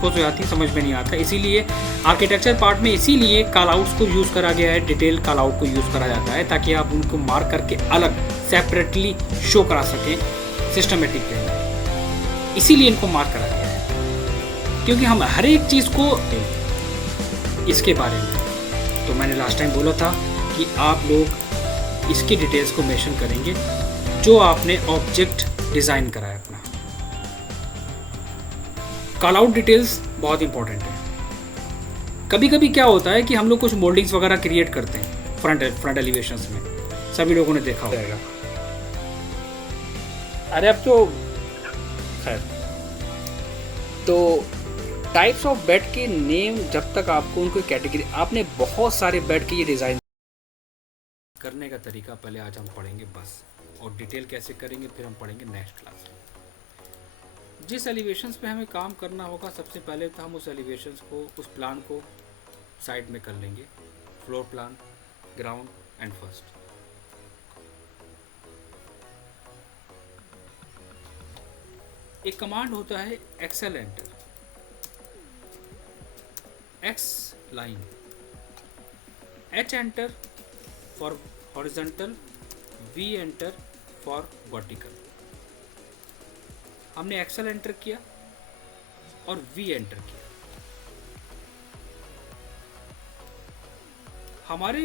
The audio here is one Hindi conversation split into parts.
कंपोज हो जाती है, समझ में नहीं आता। इसीलिए आर्किटेक्चर पार्ट में इसीलिए कॉल आउट्स को यूज़ करा गया है, डिटेल कॉल आउट को यूज़ करा जाता है, ताकि आप उनको मार्क करके अलग सेपरेटली शो करा सकें सिस्टमेटिक वे में। इसीलिए इनको मार्क करा गया है, क्योंकि हम हर एक चीज़ को इसके बारे में, तो मैंने लास्ट टाइम बोला था कि आप लोग इसकी डिटेल्स को मेंशन करेंगे जो आपने ऑब्जेक्ट डिज़ाइन करा है अपना। कॉल आउट डिटेल्स बहुत इंपॉर्टेंट है। कभी कभी क्या होता है कि हम लोग कुछ मोल्डिंग्स वगैरह क्रिएट करते हैं फ्रंट एलिवेशंस में, सभी लोगों ने देखा होगा। अरे अब तो खैर, तो टाइप्स ऑफ बेड के नेम, जब तक आपको उनको कैटेगरी, आपने बहुत सारे बेड के ये डिज़ाइन करने का तरीका पहले आज हम पढ़ेंगे बस, और डिटेल कैसे करेंगे फिर हम पढ़ेंगे नेक्स्ट क्लास में। जिस एलिवेशंस पे हमें काम करना होगा, सबसे पहले तो हम उस एलिवेशंस को, उस प्लान को साइड में कर लेंगे, floor plan, ground and first. एक कमांड होता है XL enter, x line, H enter for horizontal, V enter for vertical. हमने एक्सेल एंटर किया और वी एंटर किया। हमारे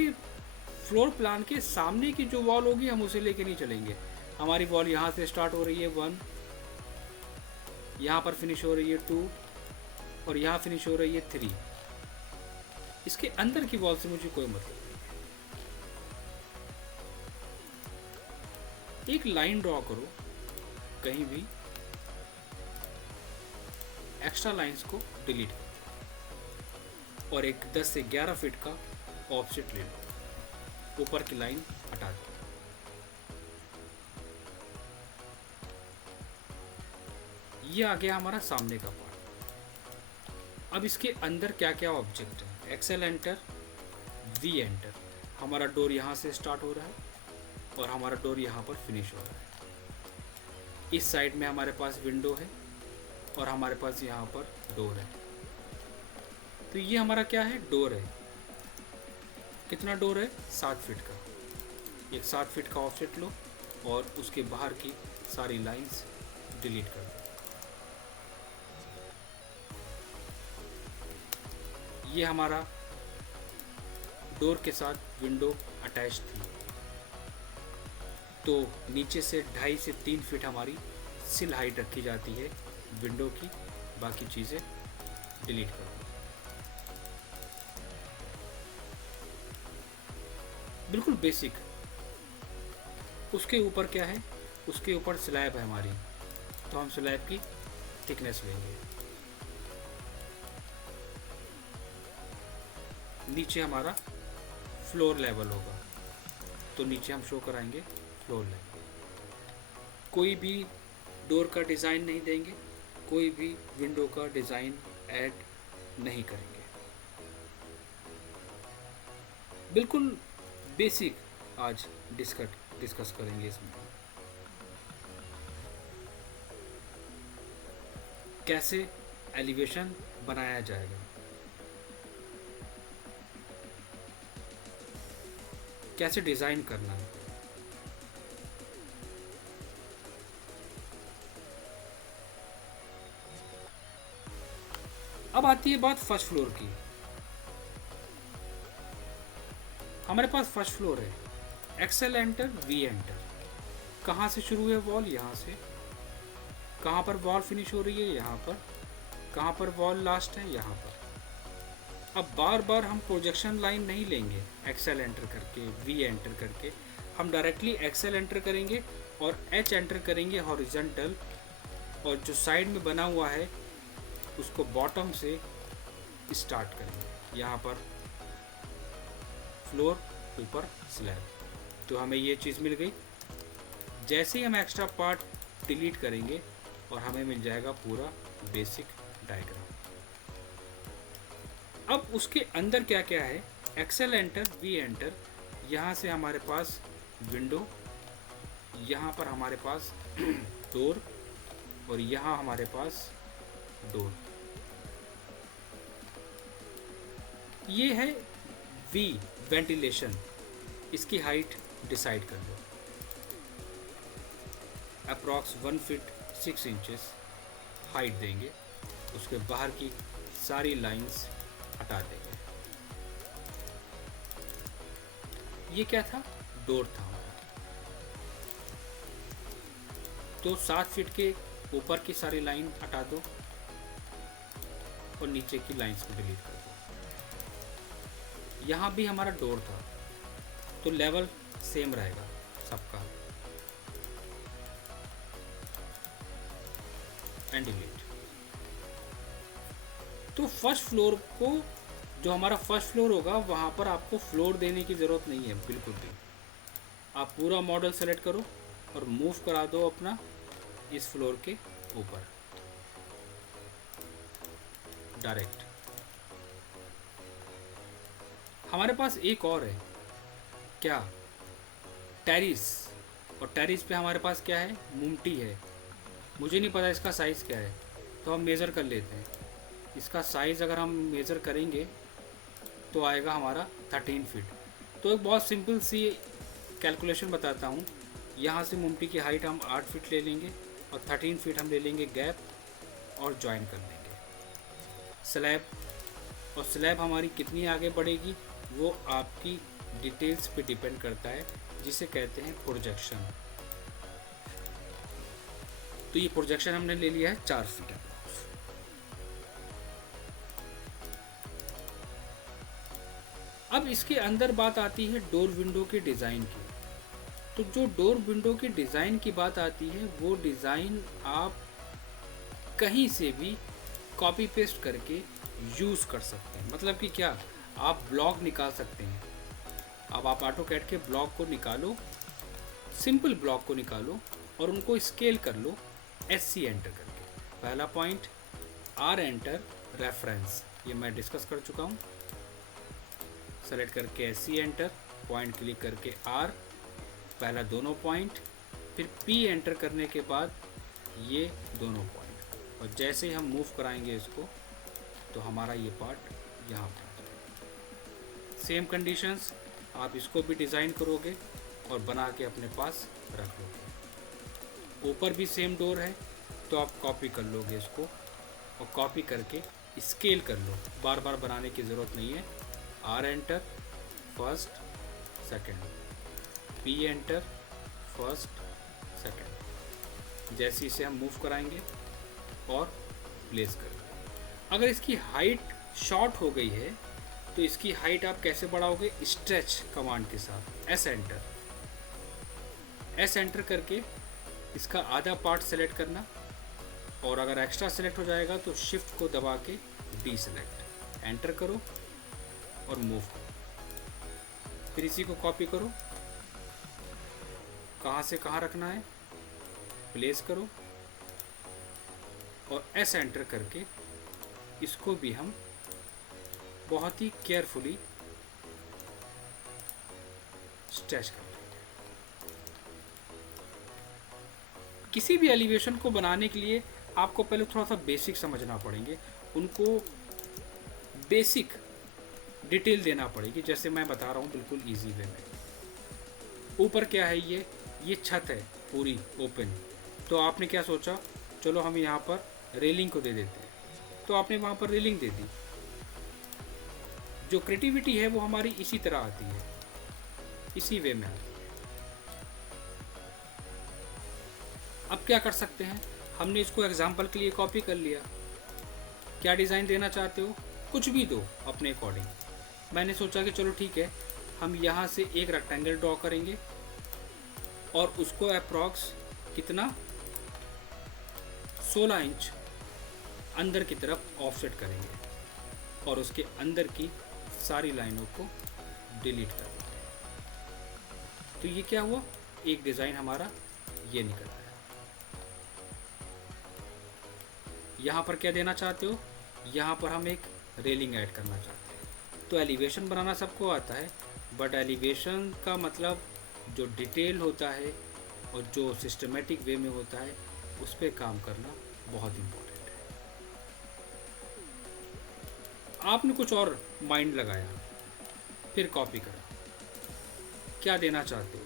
फ्लोर प्लान के सामने की जो वॉल होगी हम उसे लेके नहीं चलेंगे। हमारी वॉल यहाँ से स्टार्ट हो रही है 1, यहाँ पर फिनिश हो रही है 2 और यहाँ फिनिश हो रही है 3। इसके अंदर की वॉल से मुझे कोई मतलब नहीं। एक लाइन ड्रॉ करो कहीं भी, एक्स्ट्रा लाइंस को डिलीट करो और एक 10 से 11 फीट का ऑफसेट ले लो, ऊपर की लाइन हटा दो। ये आ गया हमारा सामने का पार्ट। अब इसके अंदर क्या क्या ऑब्जेक्ट है, एक्सेल एंटर, वी एंटर। हमारा डोर यहाँ से स्टार्ट हो रहा है और हमारा डोर यहाँ पर फिनिश हो रहा है। इस साइड में हमारे पास विंडो है और हमारे पास यहाँ पर डोर है। तो ये हमारा क्या है, डोर है। कितना डोर है, 7 फीट का। एक 7 फीट का ऑफसेट लो और उसके बाहर की सारी लाइंस डिलीट कर दो। ये हमारा डोर के साथ विंडो अटैच थी, तो नीचे से 2.5 से 3 फीट हमारी सिल हाइट रखी जाती है विंडो की। बाकी चीज़ें डिलीट कर दो। बिल्कुल बेसिक। उसके ऊपर क्या है, उसके ऊपर स्लैब है हमारी, तो हम स्लैब की थिकनेस लेंगे। नीचे हमारा फ्लोर लेवल होगा, तो नीचे हम शो कराएंगे फ्लोर लेवल। कोई भी डोर का डिज़ाइन नहीं देंगे, कोई भी विंडो का डिज़ाइन ऐड नहीं करेंगे। बिल्कुल बेसिक आज डिस्कस करेंगे इसमें। कैसे एलिवेशन बनाया जाएगा, कैसे डिज़ाइन करना है। अब आती है बात फर्स्ट फ्लोर की। हमारे पास फर्स्ट फ्लोर है, एक्सेल एंटर, वी एंटर। कहाँ से शुरू है वॉल, यहाँ से। कहाँ पर वॉल फिनिश हो रही है, यहाँ पर। कहाँ पर वॉल लास्ट है, यहाँ पर। अब बार बार हम प्रोजेक्शन लाइन नहीं लेंगे एक्सेल एंटर करके, वी एंटर करके। हम डायरेक्टली एक्सेल एंटर करेंगे और एच एंटर करेंगे हॉरिजॉन्टल, और जो साइड में बना हुआ है उसको बॉटम से स्टार्ट करेंगे। यहाँ पर फ्लोर, ऊपर स्लैब। तो हमें ये चीज़ मिल गई। जैसे ही हम एक्स्ट्रा पार्ट डिलीट करेंगे और हमें मिल जाएगा पूरा बेसिक डायग्राम। अब उसके अंदर क्या क्या है, एक्सेल एंटर, वी एंटर। यहाँ से हमारे पास विंडो, यहाँ पर हमारे पास डोर और यहाँ हमारे पास डोर। ये है वी, वेंटिलेशन। इसकी हाइट डिसाइड कर लो, अप्रॉक्स 1 फीट 6 इंचेस हाइट देंगे। उसके बाहर की सारी लाइंस हटा देंगे। ये क्या था? डोर था हमारा। तो 7 फीट के ऊपर की सारी लाइन हटा दो और नीचे की लाइंस को डिलीट कर दो। यहाँ भी हमारा डोर था, तो लेवल सेम रहेगा सबका, एंड डिलीट। तो फर्स्ट फ्लोर को, जो हमारा फर्स्ट फ्लोर होगा, वहाँ पर आपको फ्लोर देने की ज़रूरत नहीं है बिल्कुल भी। आप पूरा मॉडल सेलेक्ट करो और मूव करा दो अपना इस फ्लोर के ऊपर डायरेक्ट। हमारे पास एक और है, क्या? टेरिस। और टेरिस पे हमारे पास क्या है? मुमटी है। मुझे नहीं पता इसका साइज़ क्या है, तो हम मेज़र कर लेते हैं। इसका साइज़ अगर हम मेज़र करेंगे तो आएगा हमारा 13 फीट। तो एक बहुत सिंपल सी कैलकुलेशन बताता हूँ। यहाँ से मुमटी की हाइट हम 8 फीट ले लेंगे और 13 फीट हम ले लेंगे गैप और ज्वाइन कर देंगे स्लैब। और स्लैब हमारी कितनी आगे बढ़ेगी वो आपकी डिटेल्स पे डिपेंड करता है, जिसे कहते हैं प्रोजेक्शन। तो ये प्रोजेक्शन हमने ले लिया है 4 फीट। अब इसके अंदर बात आती है डोर विंडो के डिज़ाइन की। तो जो डोर विंडो की डिज़ाइन की बात आती है, वो डिज़ाइन आप कहीं से भी कॉपी पेस्ट करके यूज़ कर सकते हैं। मतलब कि क्या, आप ब्लॉक निकाल सकते हैं। अब आप ऑटोकैड के ब्लॉक को निकालो, सिंपल ब्लॉक को निकालो और उनको स्केल कर लो SC एंटर करके। पहला पॉइंट, R एंटर रेफरेंस, ये मैं डिस्कस कर चुका हूँ। सेलेक्ट करके SC एंटर, पॉइंट क्लिक करके R, पहला दोनों पॉइंट, फिर P एंटर करने के बाद ये दोनों पॉइंट। और जैसे ही हम मूव कराएंगे इसको, तो हमारा ये पार्ट यहाँ पर आ जाएगा। सेम कंडीशंस, आप इसको भी डिज़ाइन करोगे और बना के अपने पास रख लोगे। ऊपर भी सेम डोर है, तो आप कॉपी कर लोगे इसको और कॉपी करके स्केल कर लो। बार बार बनाने की ज़रूरत नहीं है। R enter, first second, P enter, first second. जैसे इसे हम मूव कराएंगे और प्लेस करेंगे। अगर इसकी हाइट शॉर्ट हो गई है तो इसकी हाइट आप कैसे बढ़ाओगे? स्ट्रेच कमांड के साथ S एंटर। S एंटर करके इसका आधा पार्ट सेलेक्ट करना, और अगर एक्स्ट्रा सेलेक्ट हो जाएगा तो शिफ्ट को दबा के डी सेलेक्ट, एंटर करो और मूव करो। फिर इसी को कॉपी करो, कहाँ से कहाँ रखना है प्लेस करो और S एंटर करके इसको भी हम बहुत ही केयरफुली स्ट्रेच कर लेंगे। किसी भी एलिवेशन को बनाने के लिए आपको पहले थोड़ा सा बेसिक समझना पड़ेंगे, उनको बेसिक डिटेल देना पड़ेगी, जैसे मैं बता रहा हूँ बिल्कुल इजी वे में। ऊपर क्या है, ये छत है पूरी ओपन। तो आपने क्या सोचा, चलो हम यहाँ पर रेलिंग को दे देते हैं, तो आपने वहाँ पर रेलिंग दे दी। जो क्रिएटिविटी है वो हमारी इसी तरह आती है, इसी वे में आती है। अब क्या कर सकते हैं, हमने इसको एग्जाम्पल के लिए कॉपी कर लिया। क्या डिज़ाइन देना चाहते हो, कुछ भी दो अपने अकॉर्डिंग। मैंने सोचा कि चलो ठीक है, हम यहाँ से एक रेक्टेंगल ड्रॉ करेंगे और उसको अप्रॉक्स कितना 16 इंच अंदर की तरफ ऑफसेट करेंगे और उसके अंदर की सारी लाइनों को डिलीट कर देंगे। तो ये क्या हुआ, एक डिज़ाइन हमारा ये निकल आया। यहाँ पर क्या देना चाहते हो, यहाँ पर हम एक रेलिंग ऐड करना चाहते हैं। तो एलिवेशन बनाना सबको आता है, बट एलिवेशन का मतलब जो डिटेल होता है और जो सिस्टमेटिक वे में होता है, उस पर काम करना बहुत इम्पोर्टेंट है। आपने कुछ और माइंड लगाया, फिर कॉपी करा, क्या देना चाहते हो,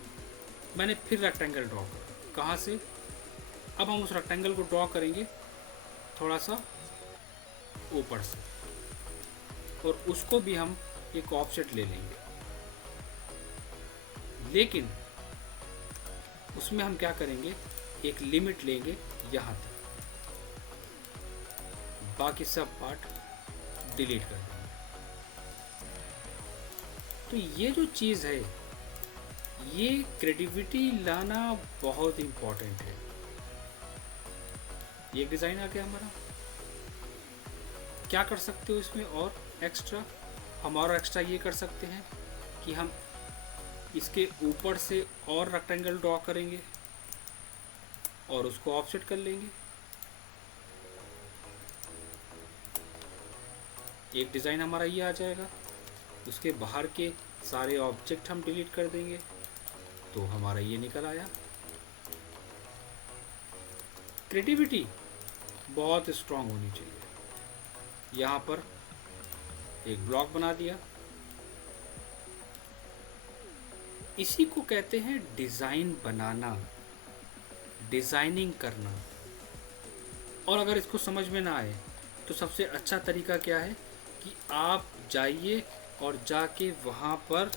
मैंने फिर रेक्टेंगल ड्रॉ करा। कहाँ से? अब हम उस रेक्टेंगल को ड्रॉ करेंगे थोड़ा सा ऊपर से, और उसको भी हम एक ऑफसेट ले लेंगे, लेकिन उसमें हम क्या करेंगे, एक लिमिट लेंगे यहाँ तक, बाकी सब पार्ट डिलीट कर देंगे। तो ये जो चीज़ है, ये क्रिएटिविटी लाना बहुत इम्पोर्टेंट है। ये डिज़ाइन आ गया हमारा। क्या कर सकते हो इसमें और एक्स्ट्रा? हम और एक्स्ट्रा ये कर सकते हैं कि हम इसके ऊपर से और रेक्टेंगल ड्रॉ करेंगे और उसको ऑफसेट कर लेंगे। एक डिज़ाइन हमारा ये आ जाएगा। उसके बाहर के सारे ऑब्जेक्ट हम डिलीट कर देंगे, तो हमारा ये निकल आया। क्रिएटिविटी बहुत स्ट्रांग होनी चाहिए। यहाँ पर एक ब्लॉक बना दिया, इसी को कहते हैं डिज़ाइन बनाना, डिज़ाइनिंग करना। और अगर इसको समझ में ना आए तो सबसे अच्छा तरीका क्या है कि आप जाइए और जाके वहाँ पर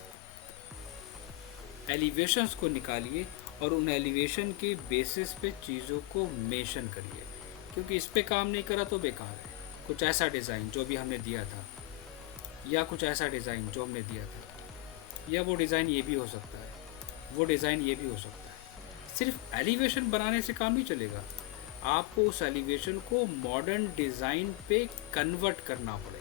एलिवेशंस को निकालिए और उन एलिवेशन के बेसिस पे चीज़ों को मेंशन करिए, क्योंकि इस पे काम नहीं करा तो बेकार है। कुछ ऐसा डिज़ाइन जो भी हमने दिया था, या कुछ ऐसा डिज़ाइन जो हमने दिया था, या वो डिज़ाइन ये भी हो सकता है, वो डिज़ाइन ये भी हो सकता है। सिर्फ एलिवेशन बनाने से काम नहीं चलेगा, आपको उस एलिवेशन को मॉडर्न डिज़ाइन पे कन्वर्ट करना पड़ेगा।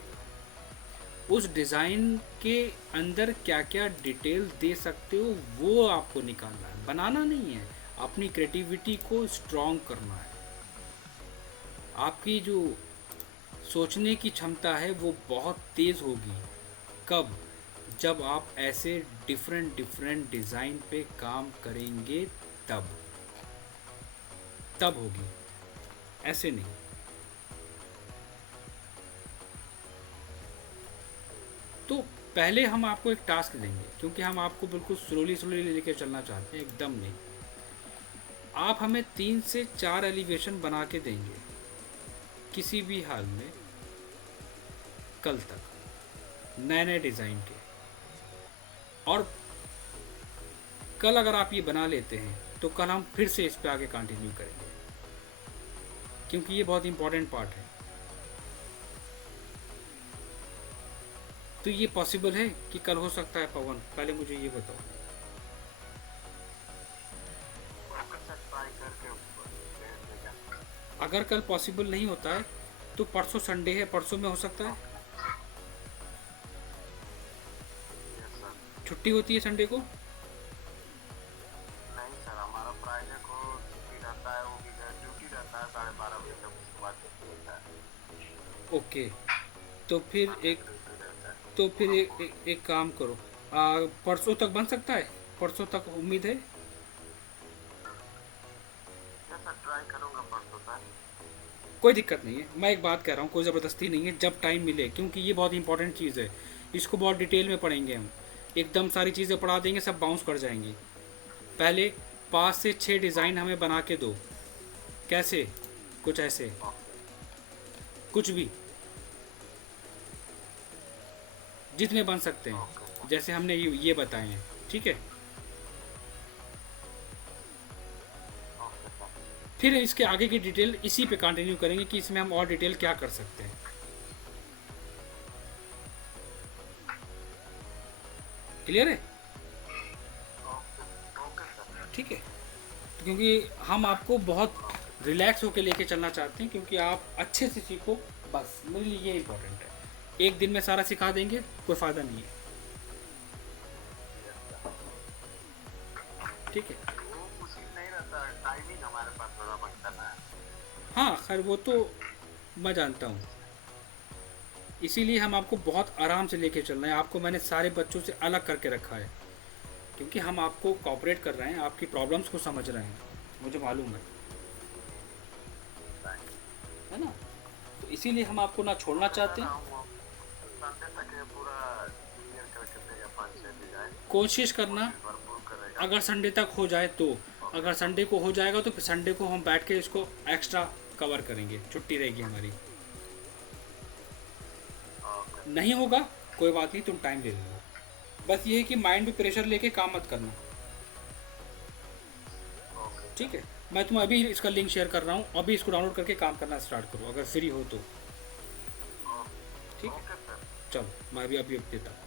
उस डिज़ाइन के अंदर क्या क्या डिटेल दे सकते हो वो आपको निकालना है, बनाना नहीं है। अपनी क्रिएटिविटी को स्ट्रॉन्ग करना है। आपकी जो सोचने की क्षमता है वो बहुत तेज़ होगी। कब? जब आप ऐसे डिफरेंट डिज़ाइन पे काम करेंगे, तब होगी, ऐसे नहीं। तो पहले हम आपको एक टास्क देंगे, क्योंकि हम आपको बिल्कुल स्लोली लेके चलना चाहते हैं, एकदम नहीं। आप हमें 3 से 4 एलिवेशन बना के देंगे किसी भी हाल में, कल तक, नए डिज़ाइन के। और कल अगर आप ये बना लेते हैं तो कल हम फिर से इस पे आगे कंटिन्यू करेंगे, क्योंकि ये बहुत इंपॉर्टेंट पार्ट है। तो ये पॉसिबल है कि कल हो सकता है पवन? पहले मुझे ये बताओ। अगर कल पॉसिबल नहीं होता है तो परसों संडे है, परसों में हो सकता है? छुट्टी होती है संडे को? नहीं सर, हमारा फ्राइडे को छुट्टी रहता है, वो भी ड्यूटी रहता है 12:30 बजे तक, उसके बाद छुट्टी होता है। ओके, तो फिर एक काम करो, परसों तक बन सकता है? परसों तक उम्मीद है? सर ट्राई करूँगा परसों तक। कोई दिक्कत नहीं है, मैं एक बात कह रहा हूँ, कोई ज़बरदस्ती नहीं है, जब टाइम मिले, क्योंकि ये बहुत इंपॉर्टेंट चीज़ है। इसको बहुत डिटेल में पढ़ेंगे हम, एकदम सारी चीज़ें पढ़ा देंगे, सब बाउंस कर जाएंगी। पहले 5 से 6 डिज़ाइन हमें बना के दो। कैसे? कुछ ऐसे, कुछ भी, जितने बन सकते हैं, जैसे हमने ये बताए हैं, ठीक है? फिर इसके आगे की डिटेल इसी पे कंटिन्यू करेंगे कि इसमें हम और डिटेल क्या कर सकते हैं। क्लियर है? ठीक है, तो क्योंकि हम आपको बहुत रिलैक्स होकर लेके चलना चाहते हैं, क्योंकि आप अच्छे से सीखो, बस मेरे लिए ये इम्पोर्टेंट है। एक दिन में सारा सिखा देंगे कोई फ़ायदा नहीं है, ठीक है? वो कुछ नहीं रहता, टाइमिंग हमारे पास थोड़ा बनता है। हाँ खैर, वो तो मैं जानता हूँ, इसीलिए हम आपको बहुत आराम से लेके चल रहे हैं। आपको मैंने सारे बच्चों से अलग करके रखा है, क्योंकि हम आपको कोऑपरेट कर रहे हैं, आपकी प्रॉब्लम्स को समझ रहे हैं, मुझे मालूम है ना? तो इसीलिए हम आपको ना छोड़ना चाहते हैं। संडे तक ये पूरा क्लियर करके देगा 5-6 डिजाइन कोशिश करना, भरपूर करेगा। अगर संडे तक हो जाए तो। अगर संडे को हो जाएगा तो फिर संडे को हम बैठ के इसको एक्स्ट्रा कवर करेंगे, छुट्टी रहेगी हमारी। ओके नहीं होगा कोई बात नहीं, तुम टाइम ले लेना। बस ये है कि माइंड पे प्रेशर लेके काम मत करना, ओके ठीक है। मैं तुम्हें अभी इसका लिंक शेयर कर रहा हूँ, अभी इसको डाउनलोड करके काम करना स्टार्ट करो अगर फ्री हो तो, ठीक है। Okay sir. चलो मैं अभी देता हूँ।